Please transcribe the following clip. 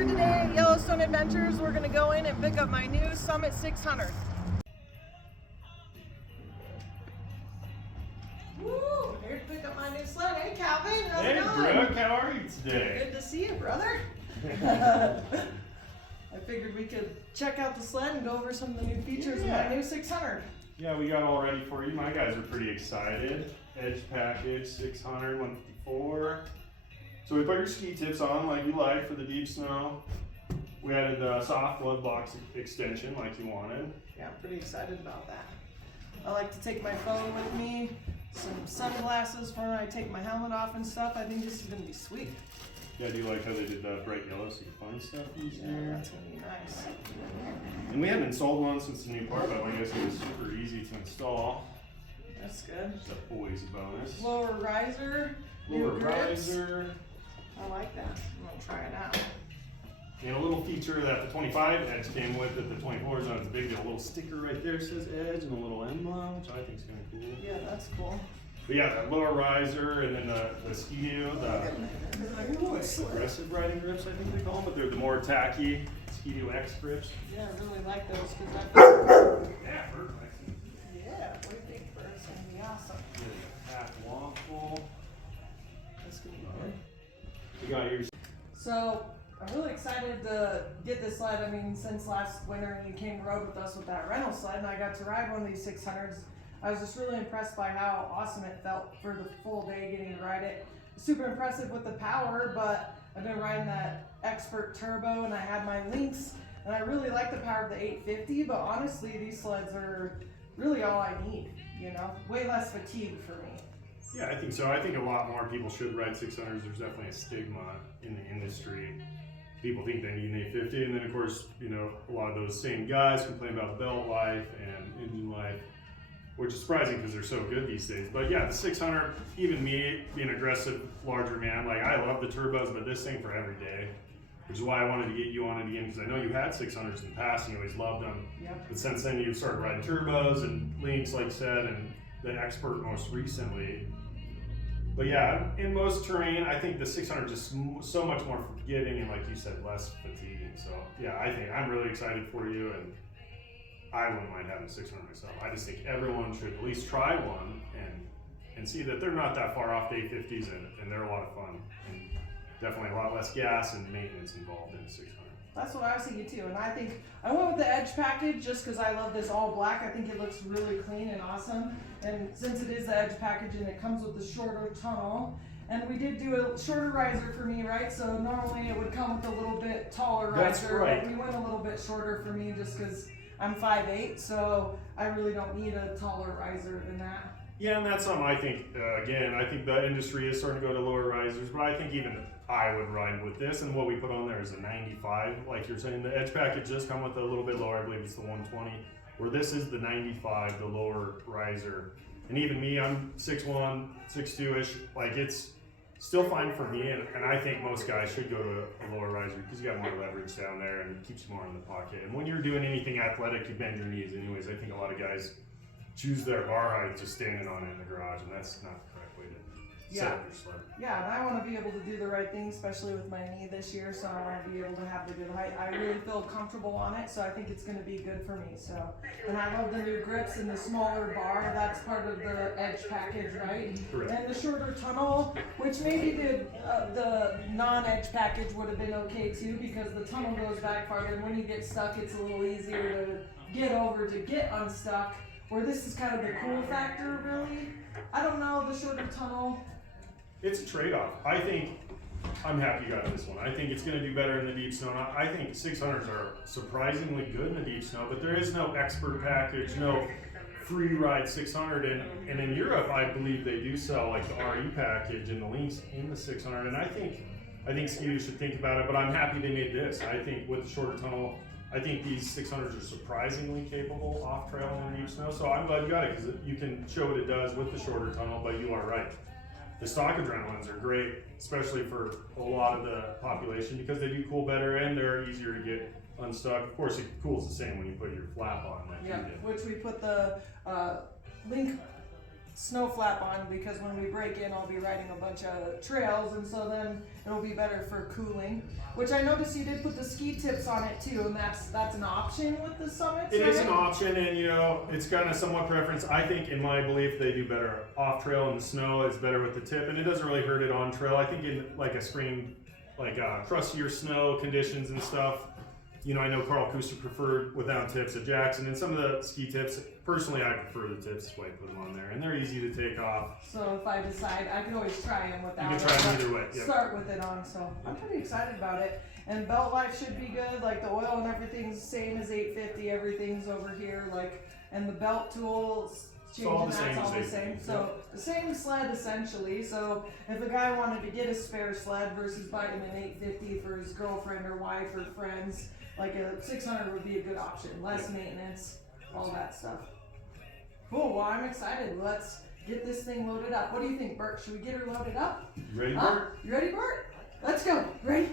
here today at Yellowstone Adventures. We're going to go in and pick up my new Summit 600. Woo! Here to pick up my new sled. Hey Calvin, how's it going? Hey Brooke, how are you today? Good to see you, brother. I figured we could check out the sled and go over some of the new features of my new 600. Yeah, we got all ready for you. My guys are pretty excited. Edge package, 600, 154. So we put your ski tips on like you like for the deep snow. We added the soft glove box extension like you wanted. Yeah, I'm pretty excited about that. I like to take my phone with me, some sunglasses for when I take my helmet off and stuff. I think this is going to be sweet. Yeah, I do like how they did the bright yellow so you can find stuff easier. Yeah, that's going to be nice. And we haven't installed one since the new part, but I guess it was super easy to install. That's good. That's always a bonus. Lower riser. Lower new grips. riser. I like that. I'm going to try it out. And a little feature that the 25 Edge came with that the 24 is on, it's a big deal. A little sticker right there says Edge and a little emblem, which I think is kind of cool. Yeah, that's cool. But yeah, that lower riser and then the Ski-Doo, the aggressive riding grips I think they call them, but they're the more tacky Ski-Doo X grips. Yeah, I really like those because I Yeah, perfect. yeah, what do you think, Bert? It's going to be awesome. Half waffle. That's going to be good. You got yours. So, I'm really excited to get this sled. I mean, since last winter you came rode with us with that rental sled and I got to ride one of these 600s. I was just really impressed by how awesome it felt for the full day getting to ride it. Super impressive with the power, but I've been riding that Expert Turbo and I had my links and I really like the power of the 850, but honestly these sleds are really all I need, you know? Way less fatigue for me. Yeah, I think so. I think a lot more people should ride 600s. There's definitely a stigma in the industry. People think they need an 850, and then of course, you know, a lot of those same guys complain about belt life and engine life, which is surprising because they're so good these days. But yeah, the 600, even me being an aggressive, larger man, like I love the turbos, but this thing for every day, which is why I wanted to get you on it again, because I know you had 600s in the past and you always loved them. Yep. But since then you've started riding turbos and links, like I said, and the Expert most recently. But yeah, in most terrain, I think the 600 is just so much more forgiving and, like you said, less fatiguing. So yeah, I think I'm really excited for you, and I wouldn't mind having a 600 myself. I just think everyone should at least try one and see that they're not that far off the 850s, and they're a lot of fun, and definitely a lot less gas and maintenance involved in the 600. That's what I was thinking too, and I think I went with the Edge package just because I love this all black. I think it looks really clean and awesome, and since it is the Edge package and it comes with the shorter tunnel, and we did do a shorter riser for me, right? So normally it would come with a little bit taller riser. That's right. But we went a little bit shorter for me just because I'm 5'8", so I really don't need a taller riser than that. Yeah, and that's something I think, again, I think the industry is starting to go to lower risers, but I think even I would ride with this, and what we put on there is a 95, like you're saying. The Edge package does come with a little bit lower, I believe it's the 120, where this is the 95, the lower riser. And even me, I'm 6'1", 6'2"-ish, like it's still fine for me, and I think most guys should go to a lower riser because you got more leverage down there and it keeps you more in the pocket. And when you're doing anything athletic, you bend your knees anyways. I think a lot of guys choose their bar height just standing on it in the garage, and that's not the correct way to set up your sled. Yeah, and I want to be able to do the right thing, especially with my knee this year, so I want to be able to have the good height. I really feel comfortable on it, so I think it's going to be good for me. So, and I love the new grips and the smaller bar. That's part of the Edge package, right? Correct. And the shorter tunnel, which maybe the non-Edge package would have been okay too, because the tunnel goes back farther, and when you get stuck, it's a little easier to get over to get unstuck. Where this is kind of the cool factor, really. I don't know, the shorter tunnel. It's a trade-off. I think I'm happy you got this one. I think it's going to do better in the deep snow. I think 600s are surprisingly good in the deep snow, but there is no Expert package, no free ride 600. And in Europe, I believe they do sell like the RE package and the links in the 600. And I think Ski-Doo should think about it, but I'm happy they made this. I think with the shorter tunnel, I think these 600s are surprisingly capable off trail in the deep snow. So I'm glad you got it because you can show what it does with the shorter tunnel, but you are right. The stock adrenalines are great, especially for a lot of the population, because they do cool better and they're easier to get unstuck. Of course, it cools the same when you put your flap on like you did. Which we put the LinQ Snowflap on, because when we break in, I'll be riding a bunch of trails, and so then it'll be better for cooling. Which I noticed you did put the ski tips on it too, and that's an option with the Summits. It right? is an option, and you know, it's kind of somewhat preference. I think, in my belief, they do better off trail in the snow. It's better with the tip, and it doesn't really hurt it on trail. I think in like a spring, like crustier snow conditions and stuff. You know, I know Carl Kuster preferred without tips at Jackson, and some of the ski tips. Personally, I prefer the tips. That's why I put them on there, and they're easy to take off. So if I decide, I can always try them without. You can try them either way. Yep. Start with it on, so I'm pretty excited about it. And belt life should be good. Like the oil and everything's the same as 850. Everything's over here. Like, and the belt tools changing. all the That's same all as the same. 850, So the same sled essentially. So if a guy wanted to get a spare sled versus buying an 850 for his girlfriend or wife or friends, like a 600 would be a good option. Less maintenance, all that stuff. Cool. Well, I'm excited. Let's get this thing loaded up. What do you think, Bert? Should we get her loaded up? Ready, Huh? Bert? You ready, Bert? Let's go. Ready?